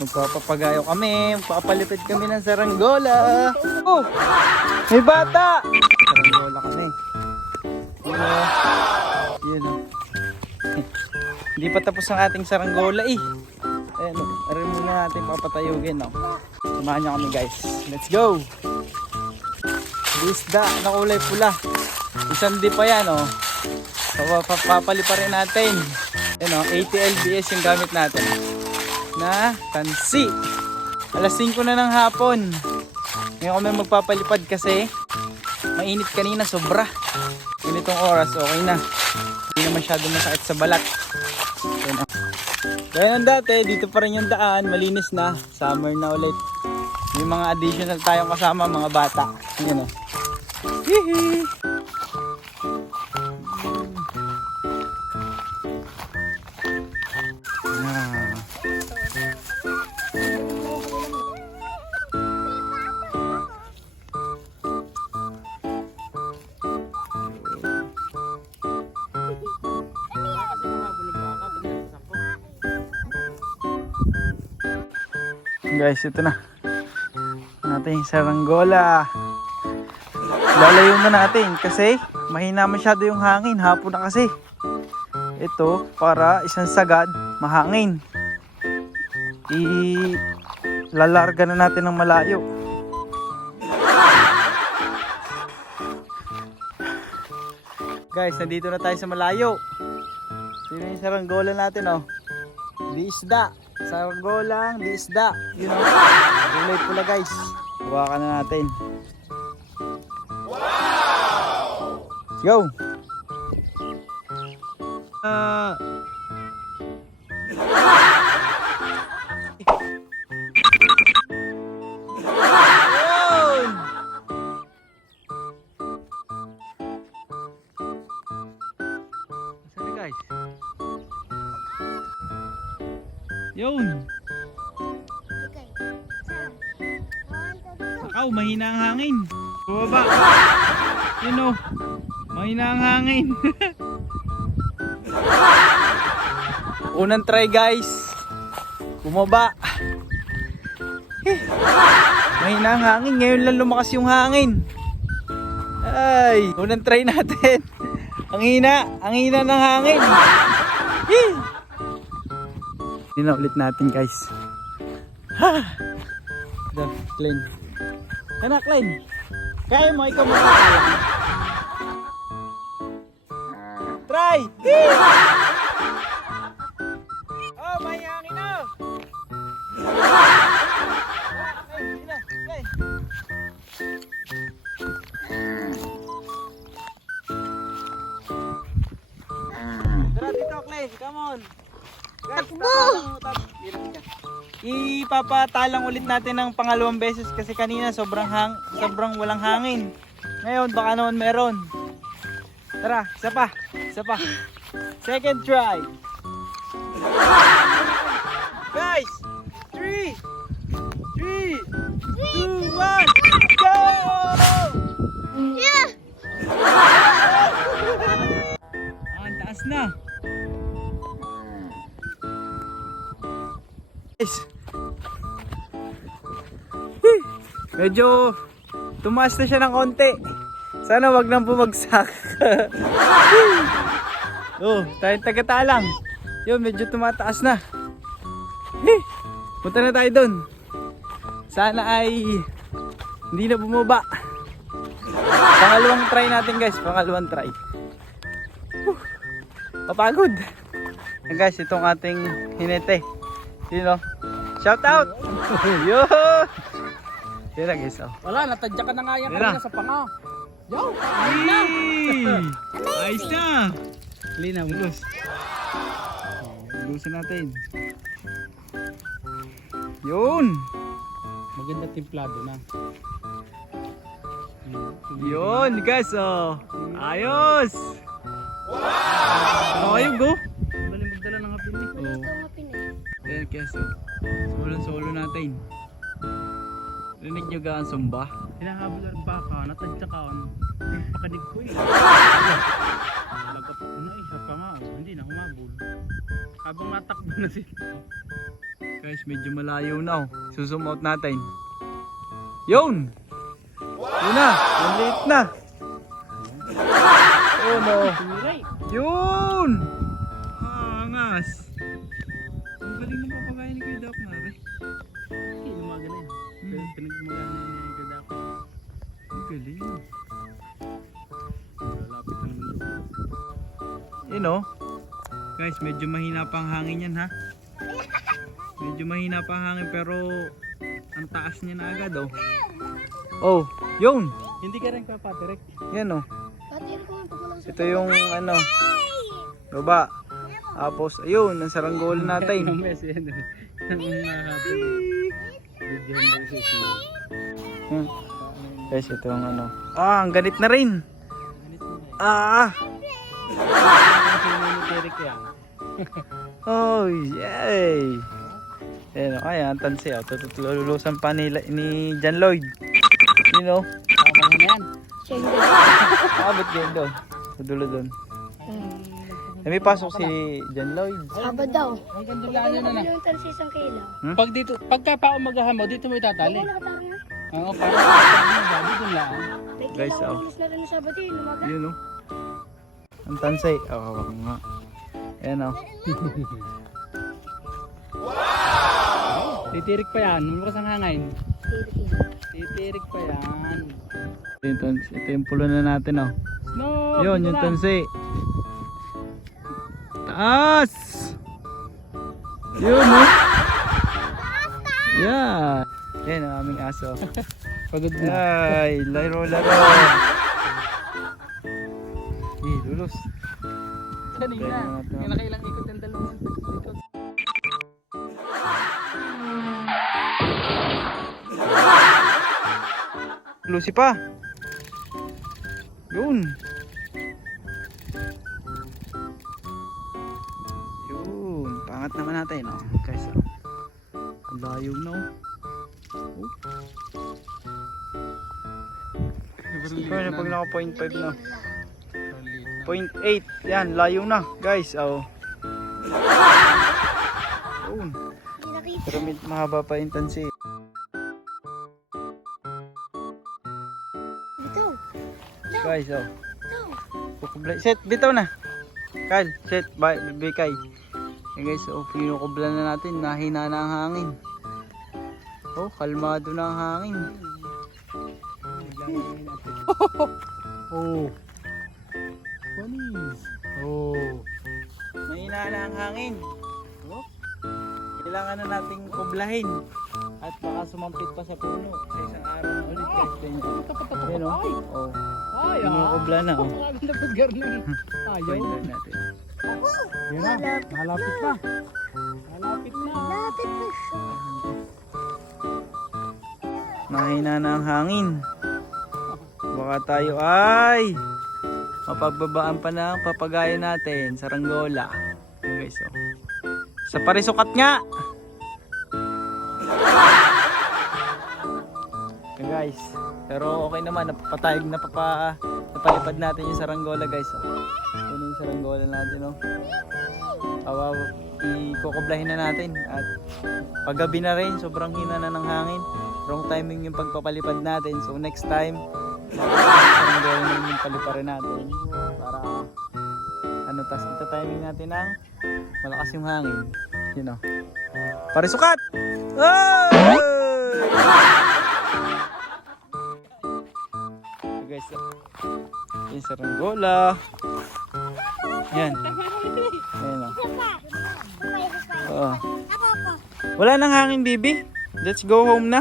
Magpapapagayo kami, magpapalipid kami ng saranggola. Oh! May bata! Saranggola kami. O. Yun o. Hindi pa tapos ang ating saranggola eh. Ayan o. Arin muna natin papatayugin o. Samahan niyo kami guys. Let's go! Isda na kulay pula. Isang di pa yan o. So, papapali pa rin natin. Ayan o, 80 lbs yung gamit natin na tansi. Alas 5 na ng hapon. Ngayon kami magpapalipad kasi mainit kanina sobra. Ganitong oras okay na. Hindi na masyado masakit sa balat. Yan o. Gaya ng dati, dito pa rin yung daan, malinis na. Summer na ulit. May mga additional tayong kasama, mga bata. Yan o. Hihi! Guys, ito na. Natin saranggola. Lalayo na natin kasi mahina masyado yung hangin. Hapon na kasi. Ito para isang sagad mahangin. I lalarga na natin ng malayo. Guys, nandito na tayo sa malayo. Sino yung saranggola natin oh? Di isda. Saranggolang di isda. You know? Kulay pula guys. Hawakan na natin. Wow! Let's go! Ah. Yun! Akaw, mahina ang hangin. Bumaba. Yun o. Mahina ang hangin. Unang try guys. Bumaba. Eh, Mahina ang hangin. Ngayon lang lumakas yung hangin. Ay, unang try natin. Ang hina. Ang hina ng hangin. Eh. Hindi na ulit natin guys. Ha! The Klein. Anak, Klein. Kaya mo, ikaw makakalang. Try! Eh! Ipapatalang ulit natin ng pangalawang beses kasi kanina sobrang hang sobrang walang hangin. Ngayon baka naman meron. Tara, isa pa. Isa pa. Second try. Guys, 3 3 2 1 Medyo tumaas na siya ng konti. Sana wag nang bumagsak. oh, tayong tagatalang. Yun, medyo tumataas na. Hey, punta na tayo dun. Sana ay hindi na bumaba. Pangalawang try natin guys, pangalawang try. Kapagod. Yan guys, itong ating hinete. Yun o. Shout out! Yo! Na guys, oh. Wala, natadya ka na nga yan kanina na. sa panga. Yo! Ayos na! Clean na, bulus. Bulusan natin. Yun! Maganda timplado na. Yun guys, oh. Ayos! Wow! Ayog, go! Bali magdala ng hapin eh. Oh. Ayan guys, oh. Solo-solo natin. Rinig nyo ga ang sumba? Hinahabol ang baka, natadya ka. Pakadig ko eh. Nagkapot ko na eh, sa panga. oh. Hindi na humabol. Habang natakbo na sila. Guys, medyo malayo na oh. Susum out natin. Yun! Yun na! Ang liit na! Yun oh. Yun! Angas! Ang galing. Lalapit na naman. Yun. Guys, medyo mahina pa ang hangin yan ha. Medyo mahina pa ang hangin pero ang taas niya na agad oh. Oh, yun! Hindi ka rin papadirect. Yan oh. Ito sa yung ano, baba. Tapos, ayun, ang saranggola natin. Mamaya siya na. Ang mahapon. Video mo. Hmm. Guys, ito yung ano. Ah, ang ganit na rin. Ganit na eh. Ah! Yan. Oh, yay! Ayan, oh, ayan, tansi. Oh. Tutululusan pa ni, ni John Lloyd. You know, Tama na yan. siya hindi. nakabot din doon. Sa dulo doon. Eh, may pasok si John Lloyd. Sabad daw. Ang ganda lang yun na. Yung tansi isang kilo. Pag dito, pagka pa umagahan mo, dito mo itatali. Wala ka na. Oo, para pag mo dito lang. Guys, oh. yun. Oh. Ang tansay. Oo, oh, hawak mo nga. Ayan, oh. Titirik pa yan. Malakas ang hangin. Titirik pa yan. Ito yung, tans- ito yung pulo na natin, oh. Snow! Yun, yung tansi. Taas! Yun, oh. Yeah. Yan ang aming aso. Pagod na. Ay, laro, laro. Eh, lulos. Kanina. Yung nakailang ikot yung dalawang ikot. Lucy pa. Yun. Yun. Pangat naman natin, oh. Guys. Ang layo na, oh. Oh. Pero pag naka point 5 na. Point 8. Yan, layo na. Guys, oh. Yun. Pero may mahaba pa yung tansi. Ito. Guys, oh. Ito. Kukubla. Set, bitaw na. Kyle, set, bye, bibigay. Eh guys, oh, pinukubla na natin. Nahina na ang hangin. Oh, kalmado na ang hangin. Oh. Panis. Oh. Mahina na ang hangin. Oh. Kailangan na nating kublahin. At baka sumampit pa sa puno. Sa isang araw na ulit guys. Ganyan. Yan oh. Oh. Ay, ah. Pinukubla na oh. Paggar na eh. Ayaw. Point natin. Yan na. Malapit na. Mahina na ang hangin. Baka tayo ay mapagbabaan pa ng papagaya natin sa Ranggola. Yun guys, oh. Sa parisukat nga! Yun guys. Pero okay naman, napapatayag na papa, napalipad natin yung saranggola guys. Oh. Yun yung saranggola natin. Oh. Awa, ikukublahin na natin. At paggabi na rin, sobrang hina na ng hangin. Wrong timing yung pagpapalipad natin. So next time, na yung paliparin natin. Para ano, tas ito timing natin ng malakas yung hangin. You know. Pare sukat! Guys, yung saranggola. Yan. Ayan o. Oo. Wala nang hangin, baby. Let's go home na.